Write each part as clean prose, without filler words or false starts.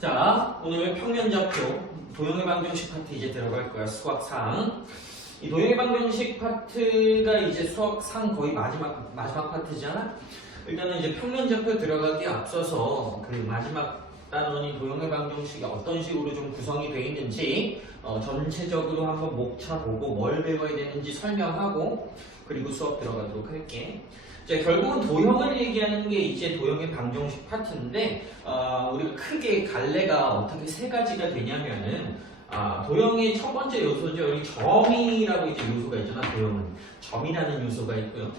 자, 오늘 평면좌표 도형의 방정식 파트 이제 들어갈 거야. 수학상. 이 도형의 방정식 파트가 이제 수학상 거의 마지막 파트잖아. 일단은 이제 평면좌표 들어가기 앞서서 그 마지막 단원인 도형의 방정식이 어떤 식으로 좀 구성이 되어 있는지 전체적으로 한번 목차 보고 뭘 배워야 되는지 설명하고 그리고 수업 들어가도록 할게. 자, 결국은 도형을 얘기하는 게 이제 도형의 방정식 파트인데 우리가 크게 갈래가 어떻게 세 가지가 되냐면은 도형의 첫 번째 요소죠. 여기 점이라고 이제 요소가 있잖아. 도형은 점이라는 요소가 있고요.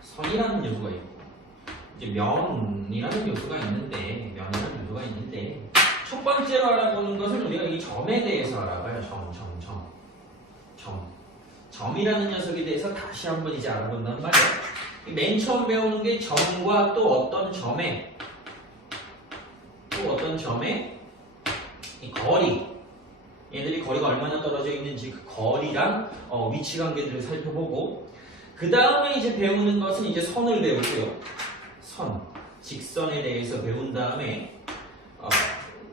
선이라는 요소가 있고 이제 면이라는 요소가 있는데 첫 번째로 알아보는 것은 우리가 이 점에 대해서 알아봐요. 점이라는 녀석에 대해서 다시 한번 이제 알아본단 말이야. 맨 처음 배우는 게 점과 또 어떤 점에 이 거리, 얘들이 거리가 얼마나 떨어져 있는지 그 거리랑 위치 관계들을 살펴보고 그 다음에 이제 배우는 것은 이제 선을 배우고요. 직선에 대해서 배운 다음에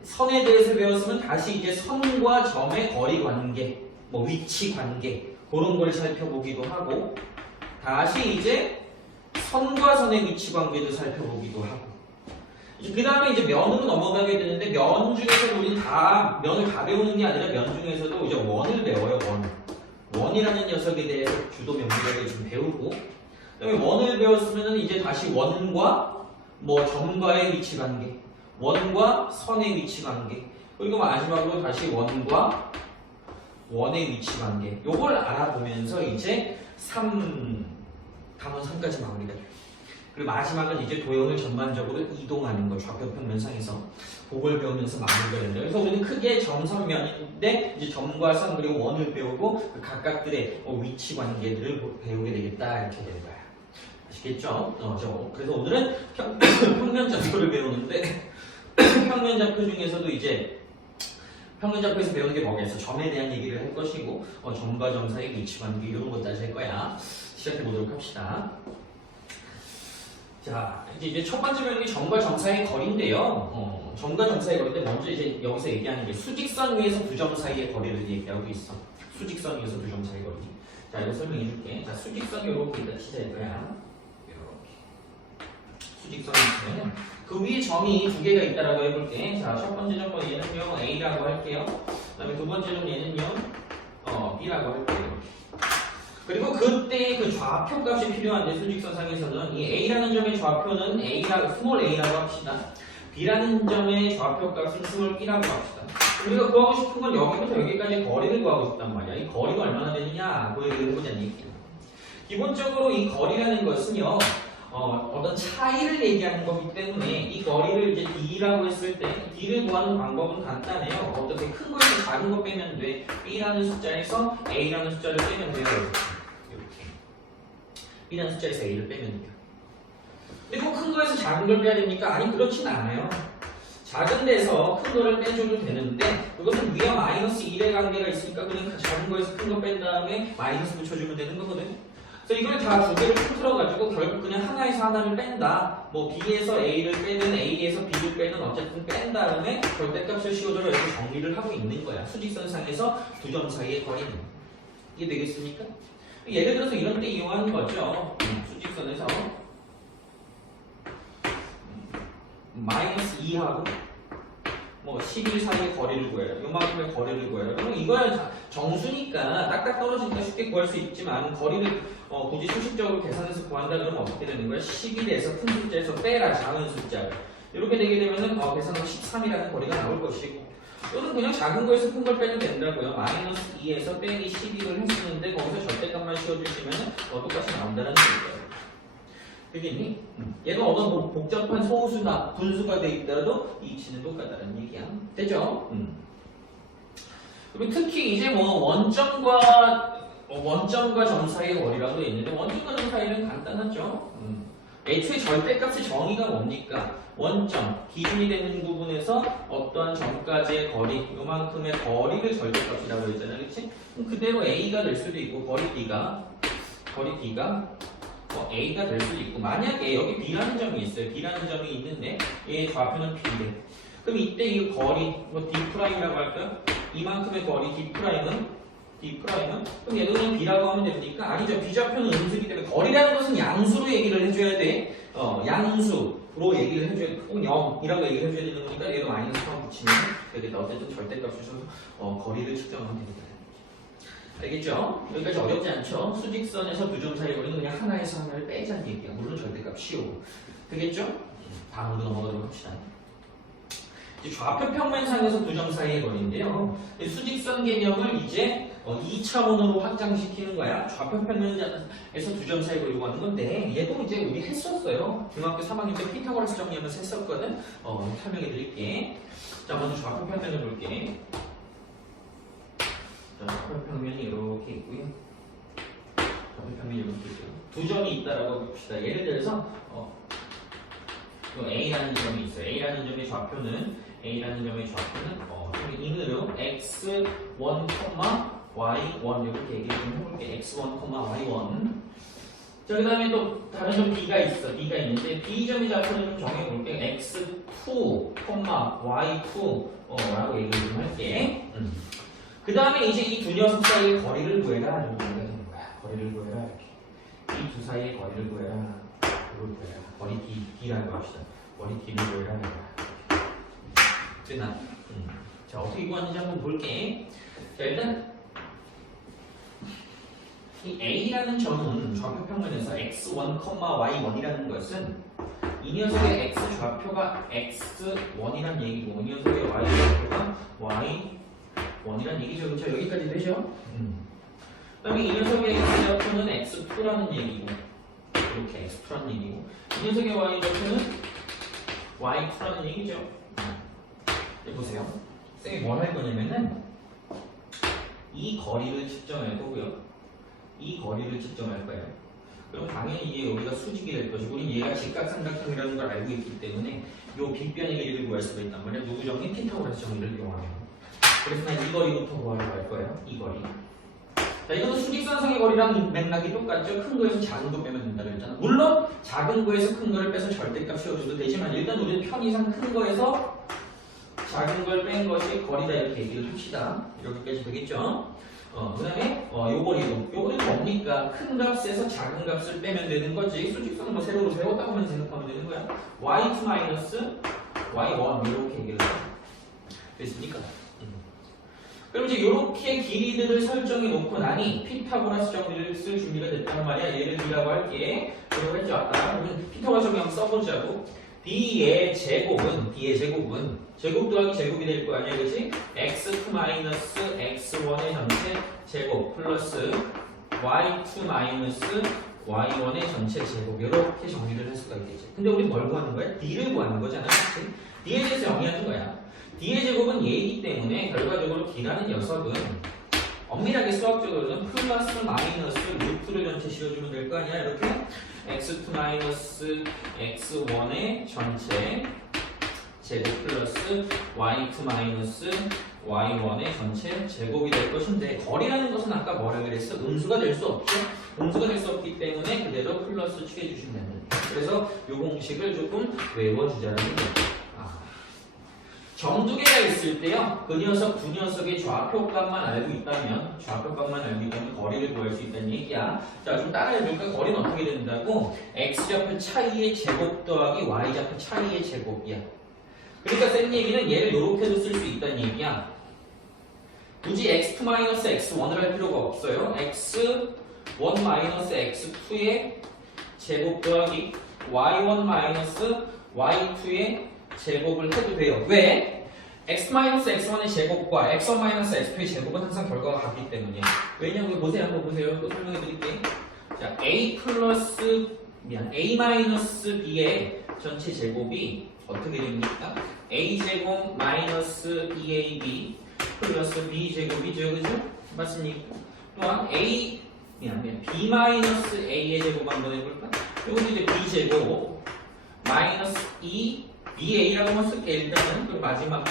선에 대해서 배웠으면 다시 이제 선과 점의 거리 관계, 위치 관계 그런 걸 살펴보기도 하고 다시 이제 선과 선의 위치 관계도 살펴보기도 하고 그 다음에 이제 면으로 넘어가게 되는데 면 중에서 우리는 면을 다 배우는 게 아니라 면 중에서도 이제 원을 배워요. 원이라는 녀석에 대해서 주도 면밀하게 좀 배우고 그다음에 원을 배웠으면 이제 다시 원과 점과의 위치 관계 원과 선의 위치 관계 그리고 마지막으로 다시 원과 원의 위치 관계 요걸 알아보면서 이제 단원 3까지 마무리가 돼요. 그리고 마지막은 이제 도형을 전반적으로 이동하는 거 좌표 평면상에서 그걸 배우면서 마무리가 된다. 그래서 우리는 크게 점선면인데 이제 점과 선 그리고 원을 배우고 그 각각들의 위치 관계들을 배우게 되겠다 이렇게 될 거야. 아시겠죠? 그래서 오늘은 평면좌표를 배우는데 평면좌표 중에서도 이제 평면좌표에서 배우는 게 뭐겠어? 점에 대한 얘기를 할 것이고 점과 점 사이의 위치 관계 이런 것 따질 거야. 시작해 보도록 합시다. 자, 이제 첫 번째 배우는 게 점과 점 사이의 거리인데요. 점과 점 사이의 거리인데 먼저 이제 여기서 얘기하는 게 수직선 위에서 두 점 사이의 거리를 얘기하고 있어. 수직선 위에서 두 점 사이의 거리. 자, 이거 설명해 줄게. 자, 수직선이 이렇게 있다 치자일 거야. 이렇게. 수직선이 있으면 그 위에 점이 두 개가 있다라고 해볼게. 자, 첫 번째 점 얘는요 A라고 할게요. 그 다음에 두 번째 점 얘는요 B라고 할게요. 그리고 그때 그 좌표 값이 필요한데 수직선상에서는 이 A라는 점의 좌표는 스몰 a라고 합시다. B라는 점의 좌표 값은 스몰 b라고 합시다. 우리가 구하고 싶은 건 여기부터 여기까지 거리를 구하고 싶단 말이야. 이 거리가 얼마나 되느냐 그걸 해보자는 얘기야. 기본적으로 이 거리라는 것은요 어떤 차이를 얘기하는 거기 때문에 이 거리를 이제 D라고 했을 때 D를 구하는 방법은 간단해요. 어떻게 큰 거에서 작은 거 빼면 돼. B라는 숫자에서 A라는 숫자를 빼면 돼요. 이렇게 B라는 숫자에서 A를 빼면 돼요. 근데 꼭 큰 거에서 작은 걸 빼야 됩니까? 아니 그렇진 않아요. 작은 데서 큰 거를 빼줘도 되는데 그것은 위와 마이너스 1의 관계가 있으니까 그냥 작은 거에서 큰 거 뺀 다음에 마이너스 붙여주면 되는 거거든요. 그래서 이걸 다 두 개를 풀어가지고 결국 그냥 하나에서 하나를 뺀다. B에서 A를 빼든 A에서 B를 빼든 어쨌든 뺀 다음에 절대값을 씌워줘서 이렇게 정리를 하고 있는 거야. 수직선상에서 두 점 사이의 거리는. 이게 되겠습니까? 예를 들어서 이런 때 이용하는 거죠. 수직선에서 마이너스 2하고 11 사이의 거리를 구해라. 요만큼의 거리를 구해라. 그럼 이거야 정수니까 딱딱 떨어지니까 쉽게 구할 수 있지만 거리를 굳이 수식적으로 계산해서 구한다 그러면 어떻게 되는 거야? 11에서 큰 숫자에서 빼라 작은 숫자를. 이렇게 되게 되면은 계산하면 13이라는 거리가 나올 것이고 또는 그냥 작은 거에서 큰 걸 빼면 된다고요. 마이너스 2에서 빼기 12를 했었는데 거기서 절대값만 씌워주시면은 똑같이 나온다는 얘기예요. 되겠니? 얘가 어떤 복잡한 소수나 분수가 돼 있더라도 이치는 똑같다는 얘기야. 되죠? 그리고 특히 이제 원점과 점 사이의 거리라고 돼 있는데 원점과 점 사이는 간단하죠. 애초에 절대값의 정의가 뭡니까? 원점, 기준이 되는 부분에서 어떠한 점까지의 거리, 요만큼의 거리를 절대값이라고 했잖아요. 그치? 그대로 A가 될 수도 있고 거리 D가 A가 될 수도 있고 만약에 여기 B라는 점이 있어요. B라는 점이 있는데 얘의 좌표는 B래. 그럼 이때 이 거리 뭐 D'라고 할까요? 이만큼의 거리 D'은 그럼 얘도 그냥 B라고 하면 됩니까? 아니죠. B좌표는 음수이기 때문에 거리라는 것은 양수로 얘기를 해줘야 돼. 양수로 얘기를 해줘야 돼. 꼭 0이라고 얘기를 해줘야 되는 거니까 얘도 마이너스만 붙이면 되겠다. 어쨌든 절대값을 써서 거리를 측정하면 됩니다. 알겠죠? 여기까지 어렵지 않죠? 수직선에서 두 점 사이 거리는 그냥 하나에서 하나를 빼자는 얘기야. 물론 절대값 쉬워. 되겠죠? 다음으로 넘어가도록 합시다. 이제 좌표 평면상에서 두 점 사이의 거리인데요. 수직선 개념을 이제 2차원으로 확장시키는 거야. 좌표 평면에서 두 점 사이 거리고 하는 건데 얘도 이제 우리 했었어요. 중학교 3학년 때 피타고라스 정리하면서 했었거든. 설명해 드릴게. 자, 먼저 좌표 평면을 볼게. 자, 좌표 평면이 이렇게 있고요. 좌표 평면이 이렇게 있고요. 두 점이 있다라고 봅시다. 예를 들어서 A라는 점이 있어요. A라는 점의 좌표는 인으로 x1, y1 이렇게 얘기를 좀 해볼게. x1, y1. 자, 그 다음에 또 다른 점 B가 있어. B가 있는데 B점의 좌표를 좀 정해볼게. x2, y2 라고 얘기를 좀 할게. 그 다음에 이제 이 두 녀석 사이의 거리를 구해라. 이렇게 얘기가 되는 거야. 거리를 구해라. 이렇게. 이 두 사이의 거리를 구해라. 이걸 구해라. 거리 D라고 합시다. 거리 D를 구해라. 됐나? 자, 어떻게 구하는지 한번 볼게. 자, 일단 이 A라는 점은 좌표 평면에서 x1, y1이라는 것은 이 녀석의 x 좌표가 x1이란 얘기고 이 녀석의 y 좌표가 y1이란 얘기죠. 자, 여기까지 되죠? 그 다음에 이 녀석의 x 좌표는 x2라는 얘기고 이렇게 x2라는 얘기고 이 녀석의 y 좌표는 y2라는 얘기죠. 보세요. 쌤이 뭘 할 거냐면은 이 거리를 측정할 거고요. 이 거리를 측정할 거예요. 그럼 당연히 이게 여기가 수직이 될 것이고 우린 얘가 직각삼각형이라는 걸 알고 있기 때문에 요 빗변의 길이를 구할 수가 있단 말이야. 누구 정리? 피타고라스 정리를 이용하면. 그래서 난 이 거리부터 구하려고 할 거예요. 이 거리. 자, 이것도 수직선상의 거리랑 맥락이 똑같죠. 큰 거에서 작은 거 빼면 된다고 했잖아. 물론 작은 거에서 큰 거를 빼서 절대값 씌워줘도 되지만 일단 우리는 편의상 큰 거에서 작은 걸 뺀 것이 거리다 이렇게 얘기를 합시다. 여기까지 되겠죠? 그 다음에 요거리도 뭡니까? 큰 값에서 작은 값을 빼면 되는 거지. 수직선은 뭐 세로로 세웠다고만 생각하면 되는 거야. y2 마이너스 y1 이렇게 얘기를 해요. 됐습니까? 그럼 이제 이렇게 길이들을 설정해 놓고 나니 피타고라스 정리를 쓸 준비가 됐단 말이야. 얘를 B라고 할게. 그리고 했죠 아까. 그러면 피타고라스 정리 한번 써보자고. B의 제곱은 제곱 더하기 제곱이 될 거 아니야, 그렇지? x2 마이너스 x1의 전체 제곱 플러스 y2 마이너스 y1의 전체 제곱 이렇게 정리를 할 수가 있겠지. 근데 우리 뭘 구하는 거야? D를 구하는 거잖아, 그렇지? D에 대해서 영위하는 거야. D의 제곱은 얘이기 때문에 결과적으로 D라는 녀석은 엄밀하게 수학적으로는 플러스 마이너스 루트를 전체 씌워주면 될 거 아니야, 이렇게? x2 마이너스 x1의 전체 제곱 플러스 y2 마이너스 y1의 전체 제곱이 될 것인데 거리라는 것은 아까 뭐라 그랬어? 음수가 될 수 없죠? 음수가 될 수 없기 때문에 그대로 플러스 취해주시면 됩니다. 그래서 이 공식을 조금 외워주자는 거예요. 정두개가 있을 때요, 그 녀석 두 녀석의 좌표값만 알고 있다면 거리를 구할 수 있다는 얘기야. 자, 좀 따라해볼까? 거리는 어떻게 된다고? x좌표 차이의 제곱 더하기 y좌표 차이의 제곱이야. 그러니까 센 얘기는 얘를 이렇게도 쓸 수 있다는 얘기야. 굳이 x2-x1을 할 필요가 없어요. x1-x2의 제곱 더하기 y1-y2의 제곱을 해도 돼요. 왜? x-x1의 제곱과 x1-x2의 제곱은 항상 결과가 같기 때문에. 왜냐면 보세요. 한번 보세요. 또 설명해 드릴게요. 자, a-b의 전체 제곱이 어떻게 됩니까? a제곱 마이너스 2ab 플러스 b제곱이죠. 그죠? 맞습니까? 또한 b 마이너스 a의 제곱 한번 해볼까? 이것도 이제 b제곱 마이너스 2 BA라고만 쓸게 일단은. 그리고 마지막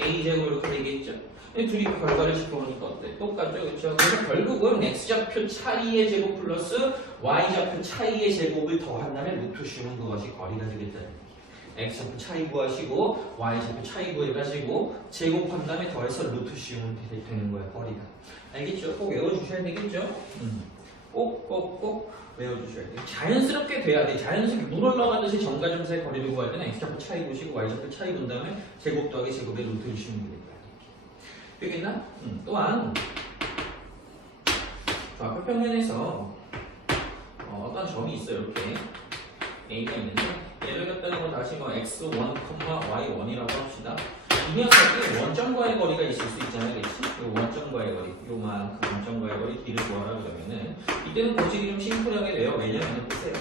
A제곱 이렇게 되겠죠. 이 둘이 결과를 집어보니까 어때? 똑같죠, 그렇죠? 그래서 결국은 x좌표 차이의 제곱 플러스 y좌표 차이의 제곱을 더한다면 루트 씌우는 그것이 거리가 되겠다는 얘기. x좌표 차이 구하시고 y좌표 차이 구해가지고 제곱한 다음에 더해서 루트 씌우면 되는 거야, 거리가. 알겠죠? 꼭 외워주셔야 되겠죠? 꼭 외워주셔야 돼요. 자연스럽게 돼야 돼. 자연스럽게 물 올라가듯이 정과점사의 거리를 구할 때는 x좌표 차이 구시고 y좌표 차이 군 다음에 제곱 더하기 제곱에 루트를 씌우면 되겠다. 되겠나? 또한 좌표 평면에서 어떤 점이 있어요. 이렇게 A가 있는데 얘를 갖다가 다시 x1, y1이라고 합시다. 이 녀석이 원점과의 거리가 있을 수 있잖아요. 그렇지? 요 원점과의 거리, 요만큼 원점과의 거리 길을 구하라 그러면은 이때는 고치기 좀 심플하게 돼요. 왜냐면 보세요.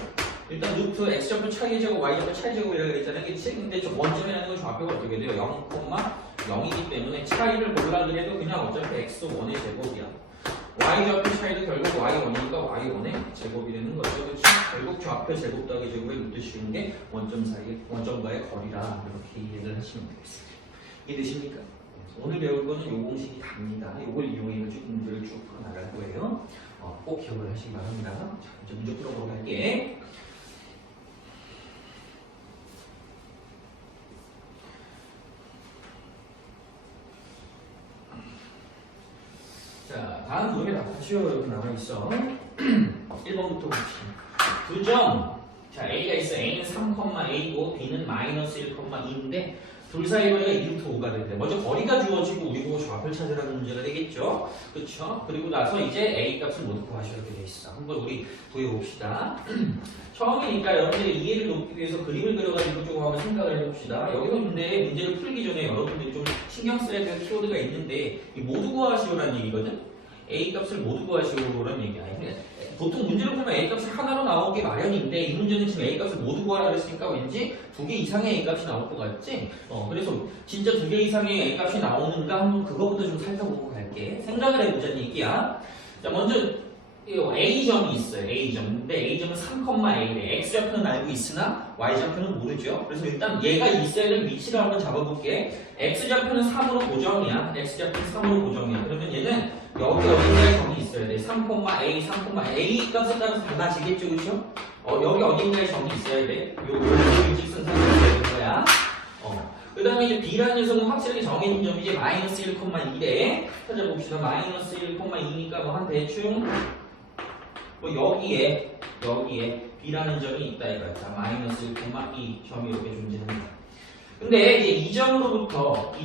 일단 루트 x좌표 차이 제곱, y좌표 차이 제곱이라고 했잖아요. 그치? 근데 저 원점이라는 건 좌표가 어떻게 돼요? 0,0이기 때문에 차이를 몰라 그래도 그냥 어차피 x1의 제곱이야. y좌표 차이도 결국 y1이니까 y1의 제곱이 되는 거죠. 그치? 결국 좌표 제곱 더하기 제곱에 루트 씌운 게 원점과의 거리라 이렇게 이해를 하시면 되겠습니다. 이해되십니까? 오늘 배울 거는 요 공식이 답니다. 요걸 이용해서 문제를 쭉 풀어나갈 거예요. 꼭 기억을 하시기 바랍니다. 자, 이제 문제 풀어보도록 할게. 자, 다음 문제 다 쉬워요. 이렇게 남아있어. 1번부터 봅시다. 두 점. 자, A가 있어. A는 3,A고 B는 마이너스 1,2인데 둘 사이 거리가 2루트 5가 된대. 먼저 거리가 주어지고 우리 보고 좌표를 찾으라는 문제가 되겠죠. 그렇죠? 그리고 나서 이제 A 값을 모두 구하셔야 돼 있어. 한번 우리 구해봅시다. 처음이니까 여러분들이 이해를 돕기 위해서 그림을 그려가지고 조금 한번 생각을 해봅시다. 여기서 근데 문제를 풀기 전에 여러분들이 좀 신경 써야 될 키워드가 있는데 이 모두 구하시오라는 얘기거든. A 값을 모두 구하시오라는 얘기야. 보통 문제를 풀면 A 값이 하나로 나오기 마련인데 이 문제는 지금 A 값을 모두 구하라 그랬으니까 왠지 2개 이상의 A 값이 나올 것 같지? 그래서 진짜 2개 이상의 A 값이 나오는가 한번 그거부터 좀 살펴보고 갈게. 생각을 해보자는 얘기야. 자, 먼저 A점이 있어요. A점. 근데 A점은 3,A래. X좌표는 알고 있으나 Y좌표는 모르죠. 그래서 일단 얘가 있어야 될 위치를 한번 잡아볼게. X좌표는 3으로 고정이야. X좌표는 3으로 고정이야. 그러면 얘는 여기 어딘가에 점이 있어야 돼. 3,A, 3,A 값에 따라서 달라지겠죠, 그렇죠? 여기 어딘가에 점이 있어야 돼. 요 일직선상에 있어야 될 거야. 그 다음에 이제 B라는 녀석은 확실하게 정해진 점이 이제 마이너스 1,2래. 찾아봅시다. 마이너스 1,2니까 뭐 한 대충 여기에 B라는 점이 있다 이거야. 자, 마이너스 1,2 점이 이렇게 존재합니다. 근데 이제 이 점으로부터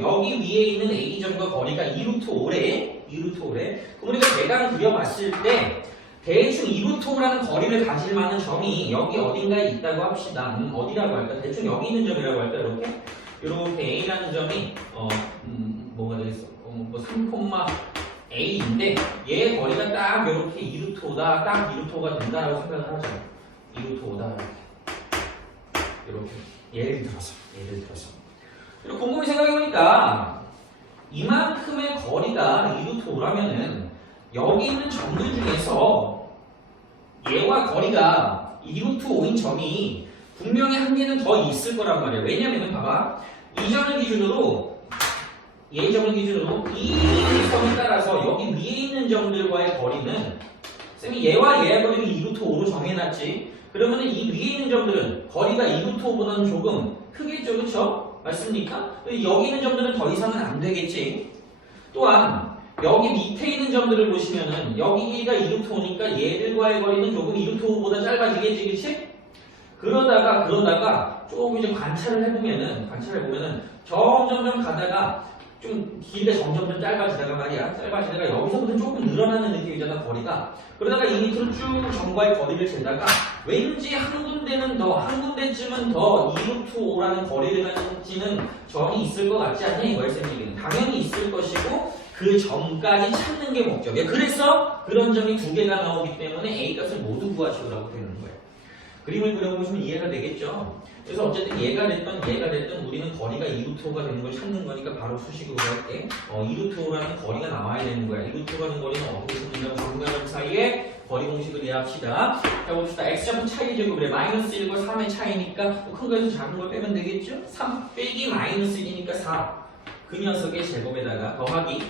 여기 위에 있는 A점과 거리가 2루트 5래. 2루트 5래. 그러니까 대강 그려봤을 때 대충 2루트 5라는 거리를 가질 만한 점이 여기 어딘가에 있다고 합시다. 어디라고 할까? 대충 여기 있는 점이라고 할까? 이렇게 A라는 점이 뭐가 되겠어? 뭐 3,A인데 얘의 거리가 딱 이렇게 2루트 5다. 딱 2루트 5가 된다라고 생각을 하죠. 2루트 5다. 이렇게. 예를 들어서. 그리고 곰곰이 생각해보니까 이만큼의 거리가 2루트 5라면은 여기 있는 점들 중에서 얘와 거리가 2루트 5인 점이 분명히 한 개는 더 있을 거란 말이야. 왜냐면은 봐봐. 이 점을 기준으로 이 점에 따라서 여기 위에 있는 점들과의 거리는 쌤이 얘와 얘의 거리를 2루트 5로 정해놨지. 그러면은 이 위에 있는 점들은 거리가 2루트 5보다는 조금 크겠죠, 그쵸? 맞습니까? 여기 있는 점들은 더 이상은 안 되겠지. 또한 여기 밑에 있는 점들을 보시면은 여기가 2루트 5니까 얘들과의 거리는 조금 2루트 5보다 짧아지겠지, 그치? 그러다가 조금 이제 관찰을 해보면은 점점 가다가 좀 길게 점점 짧아지다가 말이야. 짧아지다가 여기서부터 조금 늘어나는 느낌이잖아, 거리가. 그러다가 이 밑으로 쭉 점과의 거리를 재다가 왠지 한 군데쯤은 더 2루트 5라는 거리를 가지는 점이 있을 것 같지 않냐, 이거야, 쌤 얘기는. 당연히 있을 것이고 그 점까지 찾는 게 목적이야. 그래서 그런 점이 2개가 나오기 때문에 A 값을 모두 구하시오라고 되는 거야. 그림을 그려보시면 이해가 되겠죠? 그래서 어쨌든 얘가 됐든 우리는 거리가 2루트 5가 되는 걸 찾는 거니까 바로 수식으로 할게. 2루트 5라는 거리가 나와야 되는 거야. 2루트 5라는 거리는 어떻게 찾는다고 정과점 사이에 거리 공식을 이해합시다. 자, 봅시다. x좌표 차이 제곱이래. 마이너스 1과 3의 차이니까 큰 거에서 작은 걸 빼면 되겠죠? 3 빼기 마이너스 1이니까 4. 그 녀석의 제곱에다가 더하기.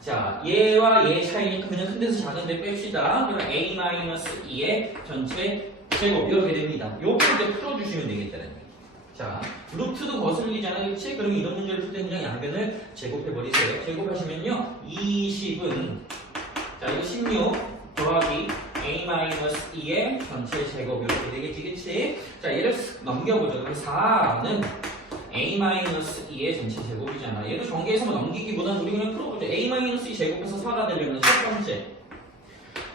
자, 얘와 얘의 차이니까 그냥 큰 데서 작은 데 뺍시다. 그럼 a-2의 전체 제곱 이렇게 됩니다. 요거 이제 풀어주시면 되겠다는 얘기. 자, 루트도 거슬리잖아요. 그치? 그럼 이런 문제를 풀 때 그냥 양변을 제곱해버리세요. 제곱하시면요. 20은 자, 이거 16 더하기 a-2의 전체 제곱 이렇게 되겠지, 그치? 자, 얘를 넘겨보죠. 그럼 4는 a-2의 전체 제곱이잖아. 얘도 전개해서 넘기기보다는 우리 그냥 풀어보죠. a-2 제곱해서 4가 되려면 첫 번째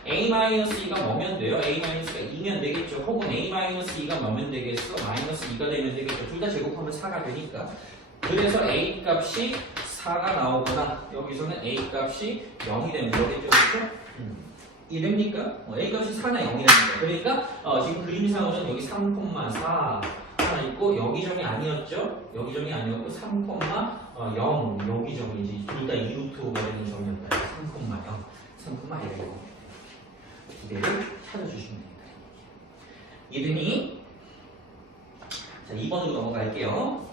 a-2가 뭐면 돼요? a-가 2면 되겠죠. 혹은 a-2가 뭐면 되겠어? 마이너스 2가 되면 되겠죠. 둘 다 제곱하면 4가 되니까. 그래서 a 값이 4가 나오거나 여기서는 a 값이 0이 되면 되겠죠. 그렇죠? 이해됩니까? a 값이 4나 0이 됩니다. 그러니까 지금 그림상으로는 여기 3,4 하나 있고 여기 점이 아니었죠? 여기 점이 아니었고 3,0 여기 점이지. 둘 다 2루트가 되는 점이었다. 3,0 3,1 두 개를 찾아주시면 됩니다. 이해되니? 자, 2번으로 넘어갈게요.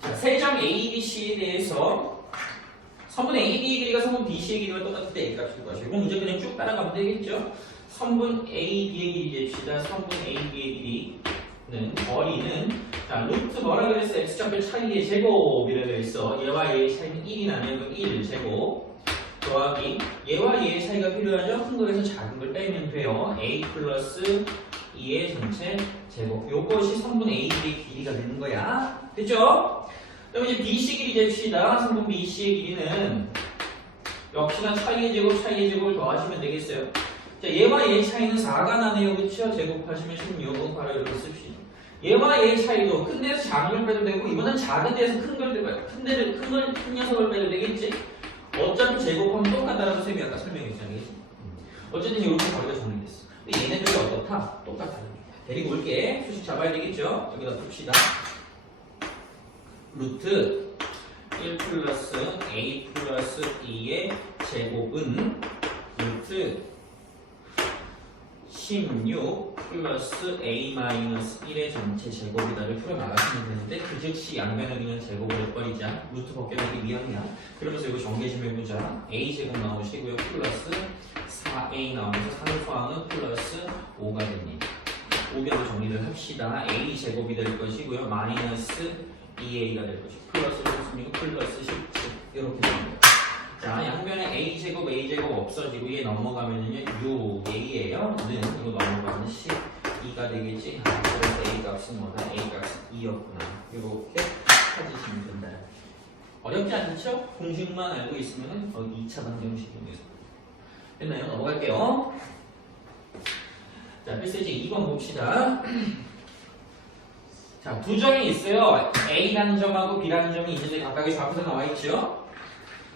자, 세점 A, B, C에 대해서 선분 A, B의 길이가 선분 B, C의 길이가 똑같을 때 A 값일 것이고 이건 문제 그냥 쭉 따라가면 되겠죠? 선분 A, B의 길이 잽시다. 선분 A, B의 길이는 거리는 자, 루트 뭐라 그랬어? X좌표 차이의 제곱이라 그랬어. 얘와 얘의 차이는 1이 나면 1 제곱 더하기 얘와 얘의 차이가 필요하죠? 큰 거에서 작은 걸 빼면 돼요. A 플러스 2의 전체 제곱 요것이 선분 A, B의 길이가 되는 거야. 됐죠? 그럼 이제 BC 길이 잽시다. 선분 BC의 길이는 역시나 차이의 제곱을 더하시면 되겠어요. 자, 얘와 얘의 차이는 4가 나네요. 그쵸? 제곱하시면 16 바로 이렇게 씁시다. 얘와 얘의 차이도 큰 데에서 작은 걸 빼도 되고 이번엔 작은 데에서 큰 녀석을 빼도 되겠지? 어차피 제곱하면 똑같다라고 쌤이 아까 설명했잖아요. 어쨌든 이렇게 거리가 정리됐어. 근데 얘네들이 어떻다? 똑같다는 거야. 데리고 올게. 수식 잡아야 되겠죠? 여기다 둡시다. 루트 1 플러스 a 플러스 2의 제곱은 루트 16 플러스 a 마이너스 1의 전체 제곱이다를 풀어나가시면 되는데 그 즉시 양변을 그냥 제곱을 해버리자. 루트 벗겨내기 위함이야. 그러면서 이거 전개 좀 해보자. a 제곱 나오시고요. 플러스 4a 나오면서 상수항은 플러스 5가 됩니다. 5변으로 정리를 합시다. a 제곱이 될 것이고요. 마이너스 2a가 될 것이고 플러스 16 플러스 17 이렇게 됩니다. 자, 양변에 a제곱 없어지고 얘 넘어가면은요 6a예요. 는 이거 넘어가면 12가 되겠지. 그래서 a 값은 뭐다? a 값은 2였구나. 이렇게 찾으시면 된다. 어렵지 않죠? 공식만 알고 있으면 2차 방정식입니다. 됐나요? 넘어갈게요. 자, 필수지 2번 봅시다. 자, 두 점이 있어요. A라는 점하고 B라는 점이 있는데 각각의 좌표가 나와 있죠.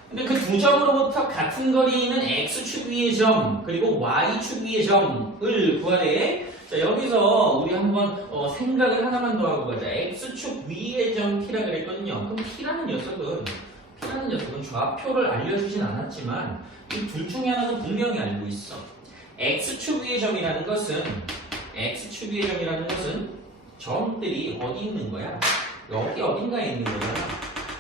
근데 그 두 점으로부터 같은 거리는 X축 위의 점 그리고 Y축 위의 점을 구하래. 자, 여기서 우리 한번 생각을 하나만 더 하고 가자. X축 위의 점 P라 그랬거든요. 그럼 P라는 녀석은 좌표를 알려주진 않았지만 이 둘 중에 하나는 분명히 알고 있어. X축 위의 점이라는 것은 점들이 어디 있는 거야? 여기 어딘가에 있는 거야.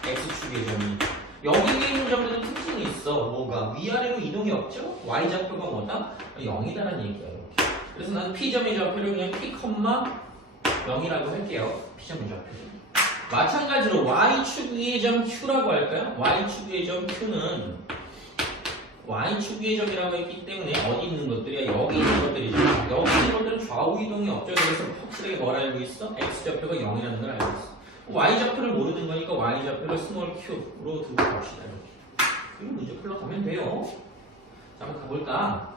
X축의 점이. 여기에 있는 점들은 특징이 있어. 뭐가? 위아래로 이동이 없죠? Y좌표가 뭐다? 0이다라는 얘기야. 이렇게. 그래서 나는 P점의 좌표를 그냥 P, 0이라고 할게요. P점의 좌표. 마찬가지로 Y축 위의 점 Q라고 할까요? Y축 위의 점 Q는 Y축 위의 점이라고 했기 때문에 어디 있는 것들이야? 여기 있는 것들이죠. 여기 있는 것들은 좌우 이동이 없죠. 그래서 확실하게 뭘 알고 있어? X좌표가 0이라는 걸 알고 있어. Y좌표를 모르는 거니까 Y좌표를 스몰 q로 두고 갑시다. 이렇게. 그럼 문제 풀러가면 돼요. 자, 한번 가볼까?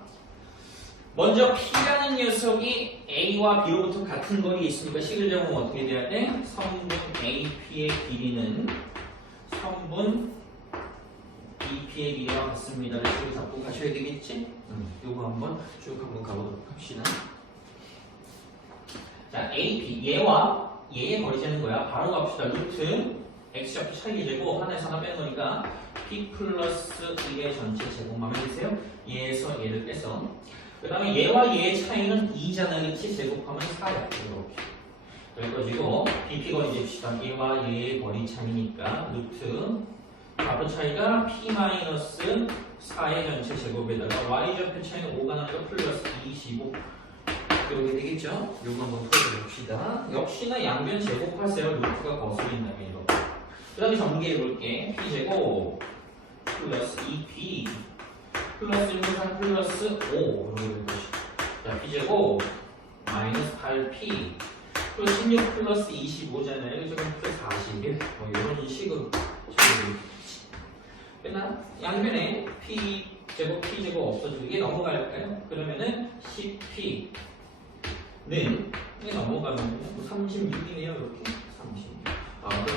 먼저 P라는 녀석이 A와 B로부터 같은 거리에 있으니까 식을 잡으면 어떻게 돼야 돼? 선분 AP의 길이는 선분 BP의 길이와 같습니다를 식을 잡고 가셔야 되겠지? 요거 한번 쭉 한번 가보도록 합시다. 자, AP 얘와 얘의 거리 재는 거야. 바로 갑시다. 루트 x좌표 차이 제곱 하나에서 하나 빼는 거니까 p 플러스 2의 전체 제곱만 해주세요. 얘에서 얘를 빼서 그 다음에 얘와 얘의 차이는 2잖아. 그치? 제곱하면 4야. 이렇게. 여기까지고 BP 거리 잽시다. 얘와 얘의 거리 차이니까 루트 좌표 차이가 P-4의 전체 제곱에다가 Y좌표 차이는 5가 나니까 플러스 25 이렇게 되겠죠? 요거 한번 풀어봅시다. 역시나 양변 제곱하세요. 루트가 거슬린다면 이렇게. 그 다음에 전개해볼게. P제곱 플러스 2P 플러스 1, 플러스 5 이렇게 될 것이다. 자, P제곱 마이너스 8P 플러스 16 플러스 25잖아요. 그죠? 플러스 41 뭐 이런 식으로 끝나? 양변에 P제곱 P제곱 없어지고 이게 넘어갈까요? 그러면은 10P는 이게 넘어가면 36이네요. 이렇게 36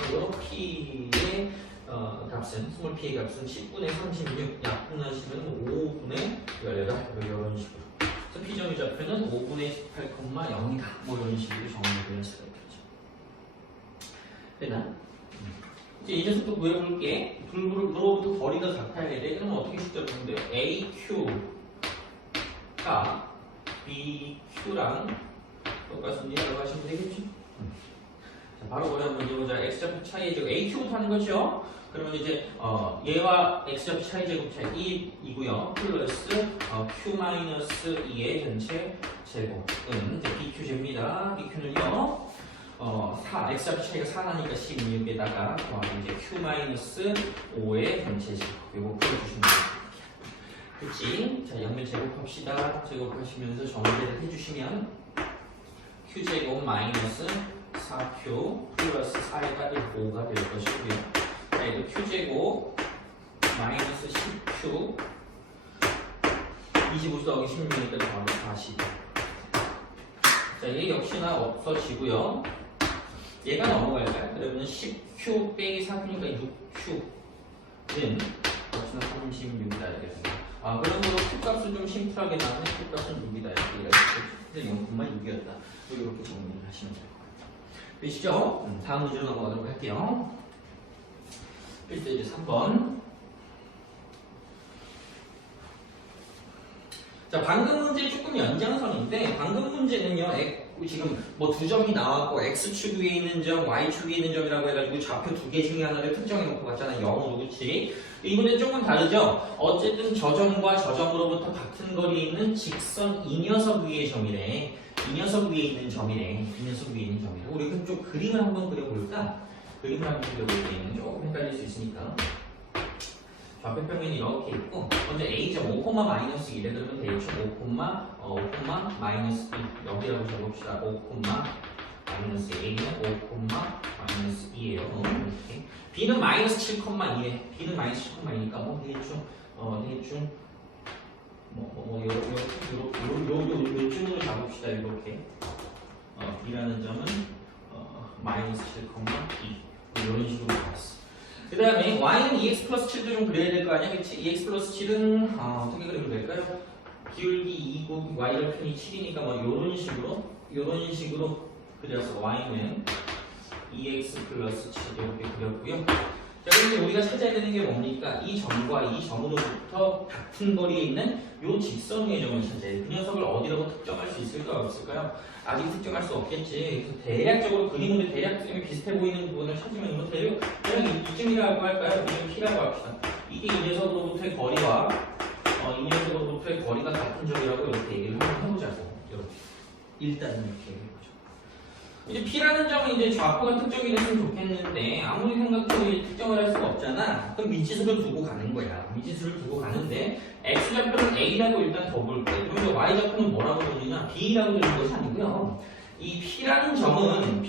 그리고 P의 값은 스몰 P의 값은 10분의 36 약분하시면 5분의 18 이런 식으로 그래서 P점의 좌표는 5분의 18,0이다 뭐 이런 식으로 정리될 수가 있겠죠. 됐나? 이제 이 녀석도 구해볼게. 둘로부터 거리가 같아야 돼. 그러면 어떻게 숙제하면 돼요? AQ가 BQ랑 똑같습니다라고 하시면 되겠죠? 자, 바로 거리 한번 해보자. X좌표 차이 제곱 AQ부터 하는 거죠? 그러면 이제 얘와 X좌표 차이 제곱 차이 2이고요. 플러스 Q-2의 전체 제곱은 이제 BQ제입니다. BQ는요. X좌표 차이가 4나니까 16에다가 이제 Q-5의 전체 제곱 이거 풀어주시면 됩니다. 그치? 자, 양면 제곱합시다. 제곱하시면서 정리를 해주시면 Q제곱 마이너스 4Q 플러스 4에다 5가 될 것이고요. 자, 이거 Q제곱 마이너스 10Q 25 더하기 16이니까 더하기 40. 자, 얘 역시나 없어지고요. 얘가 넘어갈까요? 그러면 10Q 빼기 4Q니까 6Q는 역시나 36이다 이렇게. 그러므로 Q 값은 좀 심플하게 나오네. Q 값은 6이다 이렇게. 0,6이었다. 이렇게 정리를 하시면 될 것 같아요. 되시죠? 다음 문제로 넘어가도록 할게요. 일단 이제 3번. 자, 방금 문제 조금 연장선인데, 방금 문제는요, 지금 뭐 두 점이 나왔고, X축 위에 있는 점, Y축 위에 있는 점이라고 해가지고 좌표 두 개 중에 하나를 특정해놓고 봤잖아요. 0으로, 그치? 이 문제는 조금 다르죠? 어쨌든 저 점과 저 점으로부터 같은 거리에 있는 직선 이 녀석 위의 점이래. 이 녀석 위에 있는 점이래. 이 녀석 위에 있는 점이래. 우리 그럼 좀 그림을 한번 그려볼까? 그림을 한번 그려볼게요. 조금 헷갈릴 수 있으니까. 좌표 평면이 이렇게 있고 먼저 A점 5, 마이너스 1에 그러면 되겠죠. 5, 마이너스 2 여기라고 적읍시다. 5, 마이너스 A는 5, 마이너스 2예요. 이렇게. B는 마이너스 7,2에 B는 마이너스 7,2니까 뭐 되겠죠. 대충 요쯤으로 잡읍시다. 이렇게 B라는 점은 마이너스 7,2 이런 식으로 잡았어. 그 다음에 y는 2x 플러스 7도 좀 그려야 될 거 아니야? 그치? 2x 플러스 7은 어떻게 그리면 될까요? 기울기 2고 y절편이 7이니까 뭐 요런 식으로 그려서 y는 2x 플러스 7 이렇게 그렸고요. 자, 그런데 우리가 찾아야 되는 게 뭡니까? 이 점과 이 점으로부터 같은 거리에 있는 요 직선 위의 점을 찾아야 돼. 그 녀석을 어디라고 특정할 수 있을까 없을까요? 아직 특정할 수 없겠지. 그래서 대략적으로 그림으로 대략적으로 비슷해 보이는 부분을 찾으면 뭐 대략 이쯤이라고 할까요? 이쯤 P라고 합시다. 이게 이 녀석으로부터의 거리와 이 녀석으로부터의 거리가 같은 점이라고 이렇게 얘기를 한번 해보자고. 이렇게. 일단은 이렇게 해보죠. 이제 P라는 점은 이제 좌표가 특정이 됐으면 좋겠는데 아무리 생각해도 특정을 할 수가 없잖아. 그럼 미지수를 두고 가는 거야. 미지수를 두고 가는데 X좌표는 A라고 일단 둬볼 거예요. 그럼 Y좌표는 뭐라고 두느냐? B라고 두는 것이 아니고요. 이 P라는 점은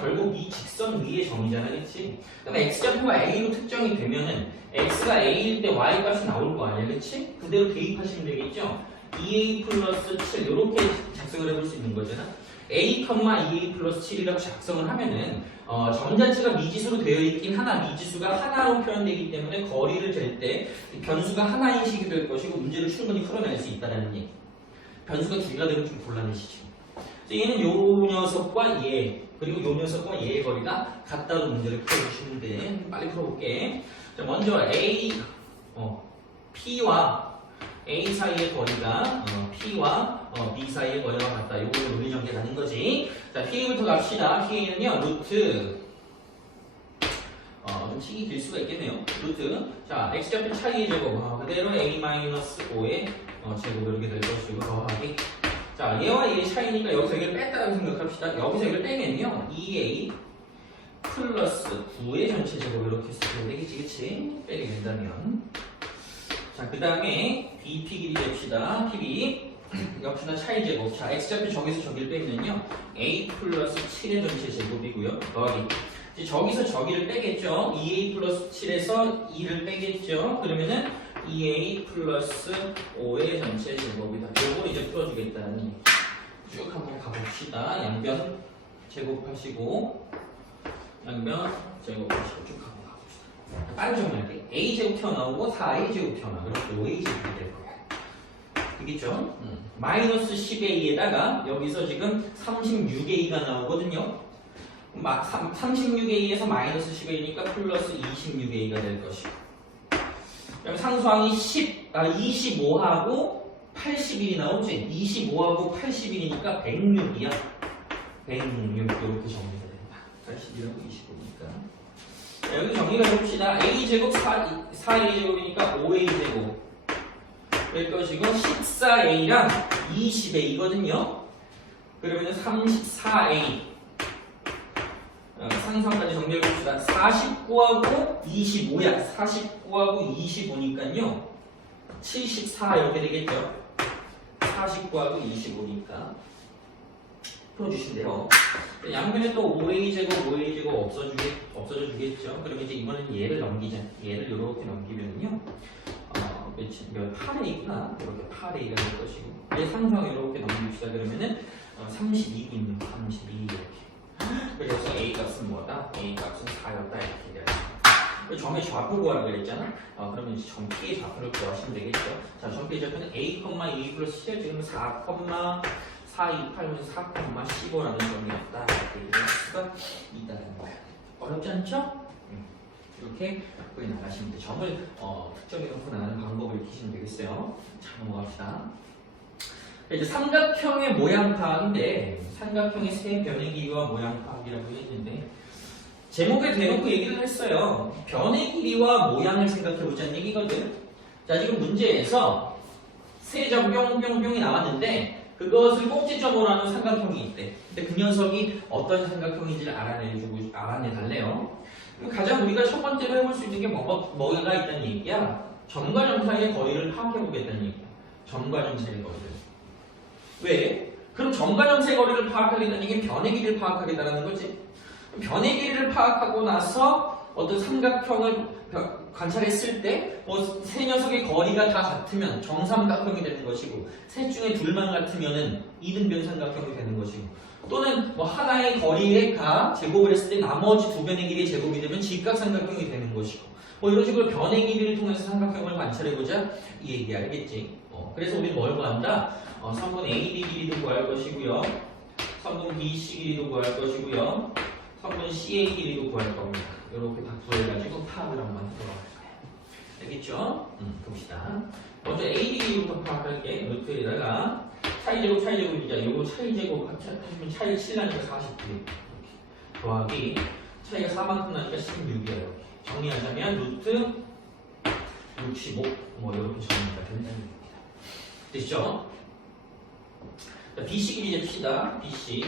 결국 이 직선 위의 점이잖아. 그치? 그럼 X좌표가 A로 특정이 되면은 X가 A일 때 Y 값이 나올 거 아니야. 그치? 그대로 대입하시면 되겠죠? 2A 플러스 7 이렇게 작성을 해볼 수 있는 거잖아. A, 2A 플러스 7이라고 작성을 하면은 점 자체가 미지수로 되어 있긴 하나 미지수가 하나로 표현되기 때문에 거리를 잴 때 변수가 하나인 식이 될 것이고 문제를 충분히 풀어낼 수 있다는 얘기. 변수가 두 개가 되면 좀 곤란해지죠. 얘는 요 녀석과 얘 그리고 요 녀석과 얘의 거리가 같다고 문제를 풀어주시면 돼. 빨리 풀어볼게. 자, 먼저 A, P와 A 사이의 거리가 P와 B 사이의 거리와 같다. 요거를 논리전개 가는 거지. 자, P부터 갑시다. P는요, 루트 좀 식이 길 수가 있겠네요. 루트. 자, x좌표 차이의 제곱. 그대로 a-5의 제곱 이렇게 될 것이고 더하기. 자, 얘와 얘의 차이니까 여기서 얘를 뺐다고 생각합시다. 여기서 얘를 빼면요, 2a 플러스 9의 전체 제곱 이렇게 쓰면 되겠지, 그치? 빼게 된다면. 자, 그 다음에 BP 길이 잽시다. PB. 역시나 차이 제곱. 자, x좌표 저기서 저기를 빼면요, a 플러스 7의 전체 제곱이고요. 더하기. 이제 저기서 저기를 빼겠죠. 2a 플러스 7에서 2를 빼겠죠. 그러면은 2a 플러스 5의 전체 제곱이다. 요거 이제 풀어주겠다는 얘기. 쭉 한번 가봅시다. 양변 제곱하시고 양변 제곱하시고 쭉 한번 가봅시다. 빨리 정리할게. a 제곱 튀어나오고 4a 제곱 튀어나오고 이렇게 5a 제곱이 될 거야. 되겠죠? 마이너스 10a에다가 여기서 지금 36a가 나오거든요. 36a에서 마이너스 10a니까 플러스 26a가 될 것이고, 그럼 상수항이 25하고 81이 나오지? 25하고 81이니까 106이야. 106 이렇게 정리가 된다. 81하고 25니까. 여기 정리를 해봅시다. a제곱 4a제곱이니까 5a제곱 될 것이고 14a랑 20a거든요. 그러면 34a 상수항까지 정리해봅시다. 49하고 25야. 49하고 25니까요. 74 이렇게 되겠죠. 49하고 25니까. 풀어주시면 돼요. 양변에 또 5a제곱, 5a제곱 없어져 주겠죠. 그러면 이제 이번에는 얘를 넘기자. 얘를 이렇게 넘기면요. 몇 8a구나. 이렇게 8a가 될 것이고. 얘 상수항 이렇게 넘깁시다. 그러면은 32입니다. 32 이렇게. 그래서 A 값은 뭐다? A 값은 4였다 이렇게 돼요. 점의 좌표 구하라고 그랬잖아. 그러면 이제 점 P의 좌표를 구하시면 되겠죠. 자, 점 P의 좌표는 A, 2 플러스 7 지금 4,428면 4,15라는 점이었다 이렇게 될 수가 있다는 거야. 어렵지 않죠? 이렇게 그려 나가시면 돼. 점을 특정해 놓고 나가는 방법을 익히시면 되겠어요. 자, 넘어갑시다. 이제 삼각형의 모양 파악인데, 삼각형의 세 변의 길이와 모양 파악이라고 했는데, 제목에 대놓고 얘기를 했어요. 변의 길이와 모양을 생각해보자는 얘기거든. 자, 지금 문제에서 세 점 뿅뿅뿅이 나왔는데, 그것을 꼭지점으로 하는 삼각형이 있대. 근데 그 녀석이 어떤 삼각형인지를 알아내달래요. 가장 우리가 첫 번째로 해볼 수 있는 게 뭐가 있다는 얘기야? 점과 점 사이의 거리를 파악해보겠다는 얘기야. 점과 점 사이의 거리를. 왜? 그럼 점과 점의 거리를 파악하겠다는 얘기는 변의 길이를 파악하겠다는 거지. 변의 길이를 파악하고 나서 어떤 삼각형을 관찰했을 때 세 녀석의 거리가 다 같으면 정삼각형이 되는 것이고, 셋 중에 둘만 같으면은 이등변 삼각형이 되는 것이고, 또는 하나의 거리가 제곱을 했을 때 나머지 두 변의 길이의 제곱이 되면 직각삼각형이 되는 것이고, 이런 식으로 변의 길이를 통해서 삼각형을 관찰해보자 이 얘기 알겠지. 그래서 우리는 뭘 구한다? 3분 AB 길이도 구할 것이고요. 3분 BC 길이도 구할 것이고요. 3분 CA 길이도 구할 겁니다. 이렇게 다 구해가지고 파악을 한번 해보도록 할 거예요. 알겠죠? 봅시다. 먼저 AB 길이부터 파악할게. 루트에다가 차이제곱이자 요거 차이제곱 하시면 차이 7나니까 49. 더하기 차이가 4만큼 나니까 16이야. 이렇게 정리하자면 루트 65 이렇게 정리가 된다는 얘기입니다. 됐죠? 자, BC 길이 잽시다. BC.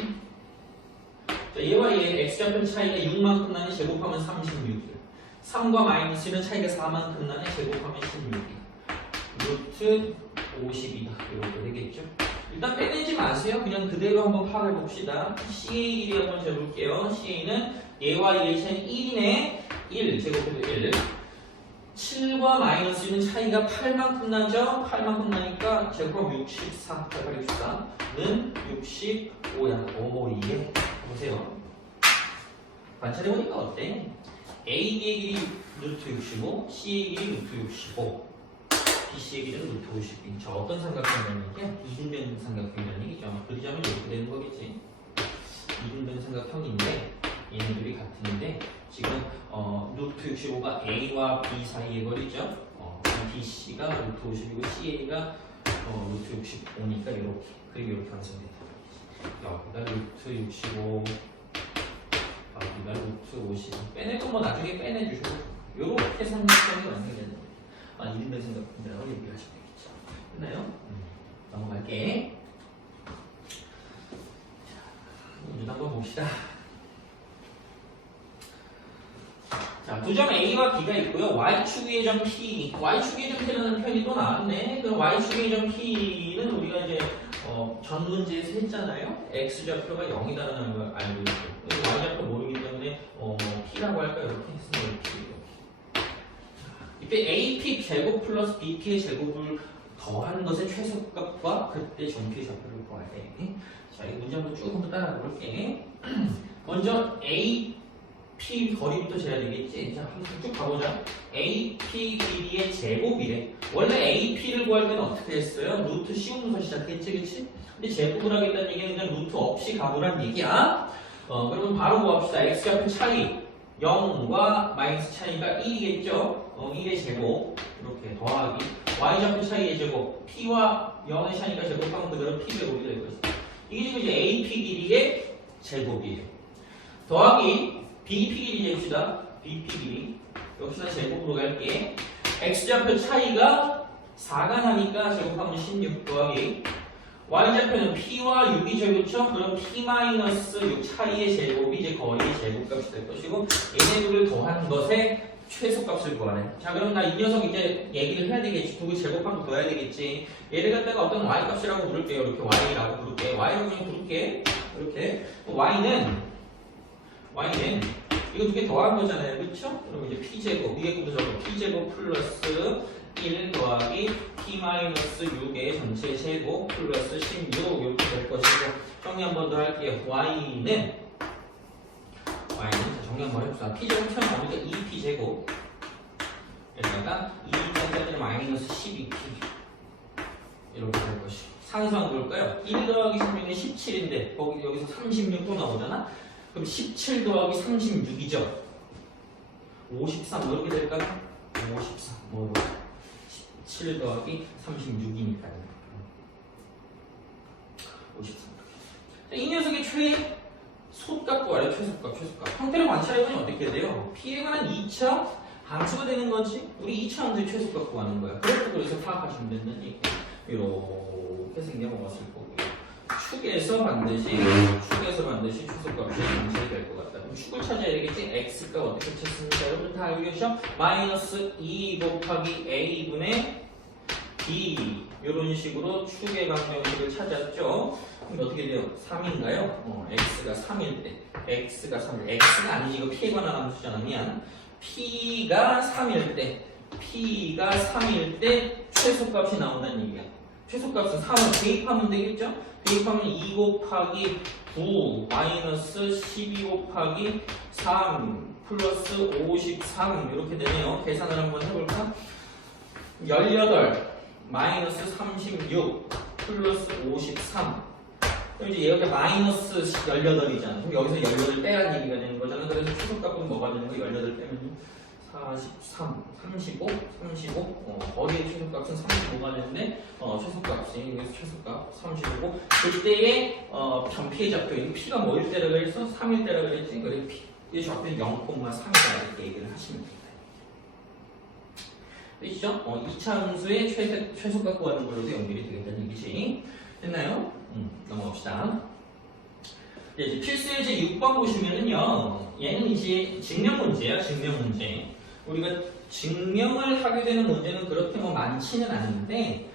자, 얘와 얘 x좌표 차이가 6만큼 나는 제곱하면 36이야. 3과 마이너스는 차이가 4만큼 나는 제곱하면 16이야. 루트 50이다. 이렇게 되겠죠? 일단 빼내지 마세요. 그냥 그대로 한번 파악해 봅시다. CA 길이 한번 재볼게요. CA는 얘와 얘의 차이는 1이네. 1 제곱해도 1. 7과 마이너스는 차이가 8만큼 나죠? 8만큼 나니까 제곱하면 64, 864는 65야. 오모이에 보세요. 관찰해보니까 어때? A의 길이 루트 65, C의 길이 루트 65, BC의 길이는 루트 52. 저 어떤 삼각형이라는 얘기야? 이등변 삼각형이라는 얘기죠. 그리자면 이렇게 되는 거겠지. 이등변 삼각형인데 얘네들이 같은데 지금 루트 65가 A와 B 사이의 거리죠. BC가 루트 50이고 CA가 루트 65니까 이렇게. 그리고 이렇게 완성된다. 여기가 루트 65, 여기가 루트 50. 빼낼 건 뭐 나중에 빼내주시고 요렇게 삼각형이 완성되는 거예요. 이른된 삼각형이라고 얘기하시면 되겠죠. 됐나요? 넘어갈게. 문제도 한번 봅시다. 자, 두 점 A와 B가 있고요. Y축의 점 P, Y축의 점 P라는 표현이 또 나왔네. 그럼 Y축의 점 P는 우리가 이제 전 문제에서 했잖아요. X좌표가 0이다라는 걸 알고 있고 Y좌표 모르기 때문에 P라고 할까? 이렇게 했으면 이렇게 이때 AP 제곱 플러스 BP의 제곱을 더하는 것의 최소값과 그때 전피의 좌표를 구해야 돼. 자, 이 문제 한번 쭉 한번 따라 볼게. 먼저 AP 거리부터 재야 되겠지. 자, 한번 쭉 가보자. AP 길이의 제곱이래. 원래 AP를 구할 때는 어떻게 했어요? 루트 씌우면서 시작했지, 그치? 근데 제곱을 하겠다는 얘기는 그냥 루트 없이 가보란 얘기야. 그러면 바로 구합시다. X좌표 차이 0과 마이너스 차이가 1이겠죠? 1의 제곱 이렇게 더하기 Y좌표 차이의 제곱 P와 0의 차이가 제곱하면 그대로 P 제곱이 될 것이다. 이게 지금 이제 AP 길이의 제곱이에요. 더하기 BP 길이 잽시다. BP 길이 역시나 제곱으로 갈게. X좌표 차이가 4가 나니까 제곱하면 16 더하기 Y좌표는 P와 6이 제곱이죠? 그럼 P-6 차이의 제곱이 이제 거리의 제곱값이 될 것이고 얘네들을 더한 것의 최소값을 구하래. 자, 그럼 나 이 녀석 이제 얘기를 해야 되겠지. 두고 제곱하고 둬야 되겠지. 얘를 갖다가 어떤 Y값이라고 부를게요. 이렇게 Y라고 부를게. Y라고 그냥 부를게. 이렇게. Y는 이거 두 개 더한 거잖아요. 그렇죠? 그럼 이제 P제곱 위에 것도 적어. P제곱 플러스 1 더하기 P-6의 전체 제곱 플러스 16 이렇게 될 것이고 정리 한 번 더 할게요. Y는 자, 정리 한번 해봅시다. P제곱 처음 나오니까 2P제곱 여기다가 2짜리는 마이너스 12P 이렇게 될 것이고 상수항 볼까요? 1 더하기 16은 17인데 여기서 36도 나오잖아? 그럼 17 더하기 36이죠? 53 이렇게 될까요? 53 뭐로? 17 더하기 36이니까요. 53. 이 녀석의 최소값 구하래요. 최소값. 형태를 관찰해보면 어떻게 돼요? P에 관한 2차 함수가 되는 거지. 우리 2차 함수의 최소값 구하는 거야. 그래서 파악하시면 된다는 얘기야. 이렇게 생겨먹었을 거고요. 축에서 반드시 최소값이 관찰될 것 같다. 그럼 축을 찾아야 되겠지? X가 어떻게 찾습니까? 여러분 다 알고 계시죠? 마이너스 2 곱하기 A분의 B 이런 식으로 축의 방정식을 찾았죠. 그럼 어떻게 돼요? 3인가요? X가 3일 때 X가 아니지. 이거 P에 관한 함수잖아. 미안. P가 3일 때 최소값이 나온다는 얘기야. 최소값은 3을 대입하면 되겠죠? 대입하면 2 곱하기 9 마이너스 12 곱하기 3 플러스 53 이렇게 되네요. 계산을 한번 해볼까? 18 마이너스 36 플러스 53 그럼 이제 얘가 마이너스 18이잖아. 그럼 여기서 18 빼라는 얘기가 되는 거잖아. 그래서 최소값은 뭐가 되는 거야? 18 빼면 43, 35 거리의 최소값은 35가 되는데 최소값이 여기서 최소값 35고 그때의 전피의 좌표인 P가 뭐일 때라고 그랬어? 3일 때라고 그랬지? 그래 P의 좌표는 0,3이다 이렇게 얘기를 하시면 됩니다. 되시죠? 2차 함수의 최소값 구하는 걸로도 연결이 되겠다는 얘기지. 됐나요? 넘어갑시다. 이제 필수 예제 6번 보시면은요, 얘는 이제 증명 문제야, 증명 문제. 우리가 증명을 하게 되는 문제는 그렇게 뭐 많지는 않은데,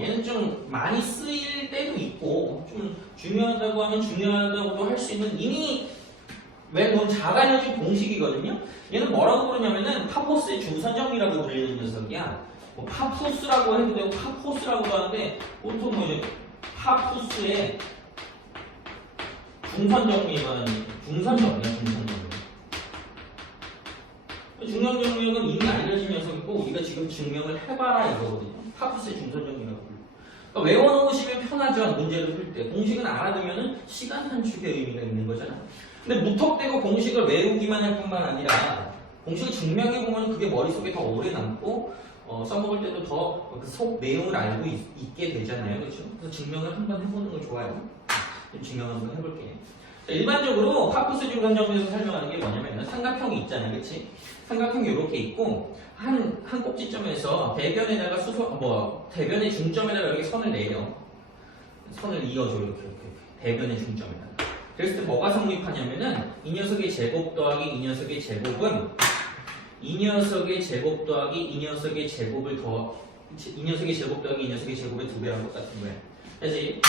얘는 좀 많이 쓰일 때도 있고, 좀 중요하다고 하면 중요하다고도 할 수 있는 이미 넌 자가에너지 공식이거든요. 얘는 뭐라고 부르냐면은 파포스의 중선정리라고 불리는 녀석이야. 뭐 파푸스라고 해도 되고 파포스라고도 하는데 보통 뭐 이제 파푸스의 중선정리가 중선정리야. 중선정리는 이미 알려진 녀석이고 우리가 지금 증명을 해봐라 이거거든요. 파푸스의 중선정리라고 불러. 그러니까 외워놓으시면 편하죠. 문제를 풀 때. 공식은 알아두면은 시간 단축의 의미가 있는 거잖아. 근데 무턱대고 공식을 외우기만 할 뿐만 아니라 공식을 증명해보면 그게 머릿속에 더 오래 남고 써먹을 때도 더 그 속 내용을 알고 있게 되잖아요. 그렇죠? 그래서 증명을 한번 해보는 거 좋아요. 증명 한번 해볼게. 자, 일반적으로 파푸스 중간정리에서 설명하는 게 뭐냐면 삼각형이 있잖아요. 그렇지? 삼각형이 이렇게 있고 한 꼭지점에서 대변에다가 대변의 중점에다가 이렇게 선을 내려. 선을 이어줘 이렇게 대변의 중점에다가. 그랬을 때 뭐가 성립하냐면은 이 녀석의 제곱 더하기 이 녀석의 제곱은 이 녀석의 제곱 더하기 이 녀석의 제곱을 이 녀석의 제곱 더하기 이 녀석의 제곱의 2배랑 똑같은 거야. 그래서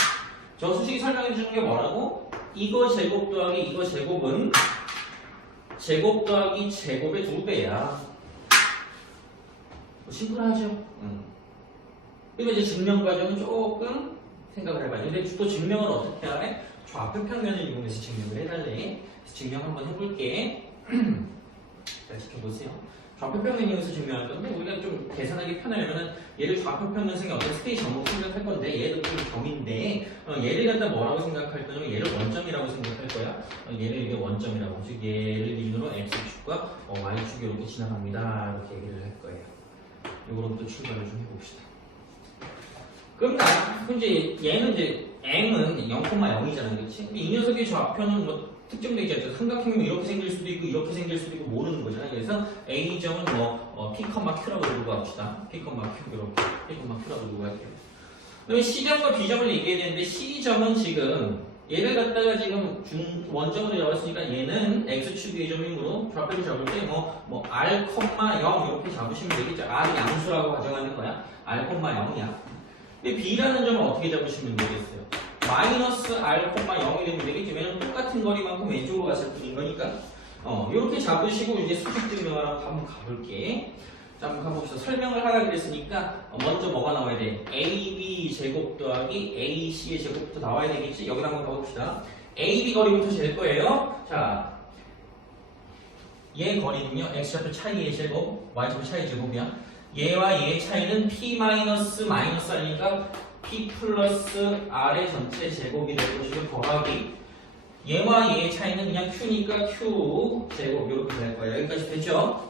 저 수식이 설명해 주는 게 뭐라고? 이거 제곱 더하기 이거 제곱은 제곱 더하기 제곱의 2배야. 심플하죠? 그리고 이제 증명 과정은 조금 생각을 해봐요. 근데 또 증명을 어떻게 하래? 좌표 평면을 이용해서 증명을 해달래. 그래서 증명 한번 해볼게. 자, 지켜보세요. 좌표 평면 이용해서 증명할 건데 우리가 좀 계산하기 편하려면 얘를 좌표 평면상의 어떤 스테이지 정목 생각할 건데 얘도 좀 점인데 얘를 갖다 뭐라고 생각할 거냐면 얘를 원점이라고 생각할 거야. 얘를 이게 원점이라고. 즉 얘를 기준으로 x축과 y축이 이렇게 지나갑니다. 이렇게 얘기를 할 거예요. 요거로부터 출발을 좀 해봅시다. 그럼 이제 얘는 이제 m은 0,0이잖아, 그렇지? 근데 이 녀석의 좌표는 뭐 특정되지 않죠. 삼각형이면 이렇게 생길 수도 있고 이렇게 생길 수도 있고 모르는 거잖아요. 그래서 A점은 P,Q라고 두고 합시다. P,Q 이렇게 P,Q라고 두고 할게요. 그러면 C점과 B점을 얘기해야 되는데 C점은 지금 얘를 갖다가 지금 원점으로 잡았으니까 얘는 x축의 점이므로 좌표를 잡을 때 R, 0 이렇게 잡으시면 되겠죠. R이 양수라고 가정하는 거야. R, 0이야. 근데 B라는 점을 어떻게 잡으시면 되겠어요? 마이너스 R, 0이 되면 되겠지. 왜냐면 똑같은 거리만큼 왼쪽으로 갔을 뿐인 거니까. 이렇게 잡으시고 이제 수식 증명하라고 한번 가볼게. 자, 한번 가봅시다. 설명을 하라 그랬으니까 먼저 뭐가 나와야 돼? AB 제곱 더하기 AC의 제곱부터 나와야 되겠지? 여기다 한번 가봅시다. AB 거리부터 잴 거예요. 자, 얘 거리는요. X좌표 차이의 제곱, Y좌표 차이의 제곱이야. 얘와 얘의 차이는 P 마이너스 R이니까 P 플러스 R의 전체 제곱이 될 것이고 더하기 얘와 얘의 차이는 그냥 Q니까 Q 제곱 이렇게 될 거예요. 여기까지 됐죠?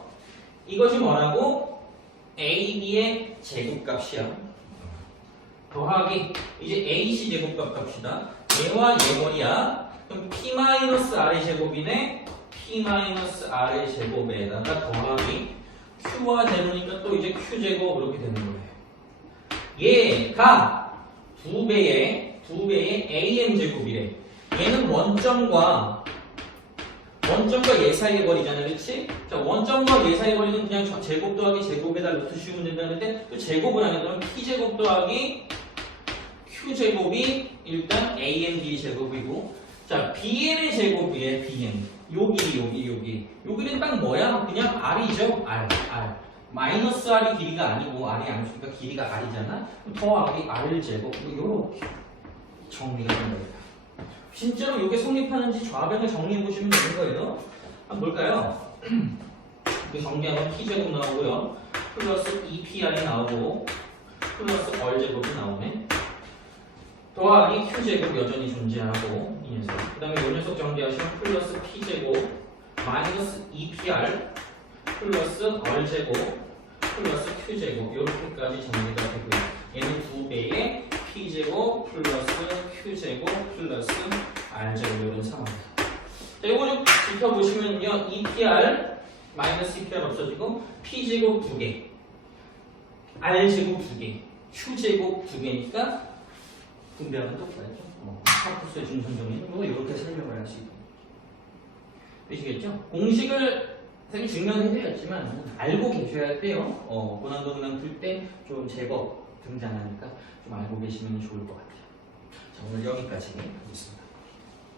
이것이 뭐라고? AB의 제곱값이야. 더하기 이제 AC 제곱값 값이다. 얘와 얘 거리야. 그럼 P 마이너스 R의 제곱이네. P 마이너스 R의 제곱에다가 더하기 Q와 되니까 또 이제 Q제곱 이렇게 되는 거예요. 얘가 2배의 AM제곱이래. 얘는 원점과 얘 사이의 거리잖아, 그렇지? 자, 원점과 얘 사이의 거리는 그냥 제곱 더하기 제곱에다 놓으시면 된다는데 또 제곱을 하는 거는 P제곱 더하기 Q제곱이 일단 AMD 제곱이고 자, BM의 제곱이에요, BM. 여기는 딱 뭐야? 그냥 R이죠, R. 마이너스 R이 길이가 아니고 R이 양수니까 길이가 R이잖아? 더하기 R 제곱. 요렇게 정리가 된 거예요. 진짜로 이게 성립하는지 좌변을 정리해 보시면 되는 거예요. 한번 볼까요? 이렇게 정리하면 P제곱 나오고요. 플러스 2PR이 나오고 플러스 R제곱이 나오네. 더하기 Q제곱 여전히 존재하고 이 녀석. 그 다음에 이 녀석 정리하시면 플러스 P제곱 마이너스 2PR 플러스 R제곱 플러스 Q제곱 이렇게까지 정리가 되고요. 얘는 2배의 P제곱 플러스 Q제곱 플러스 R제곱 이런 상황입니다. 자, 이거 좀 지켜보시면요. 2PR 마이너스 2PR 없어지고 P제곱 2개 R제곱 2개 Q제곱 2개니까 분배하면 똑같죠. 파푸스의 중선정리는 뭐 이렇게 설명을 할 수 있고 되시겠죠? 공식을 선생님이 증명해드렸지만 알고 계셔야 돼요. 고난도 풀 때 좀 제법 등장하니까 좀 알고 계시면 좋을 것 같아요. 자, 오늘 여기까지 하겠습니다.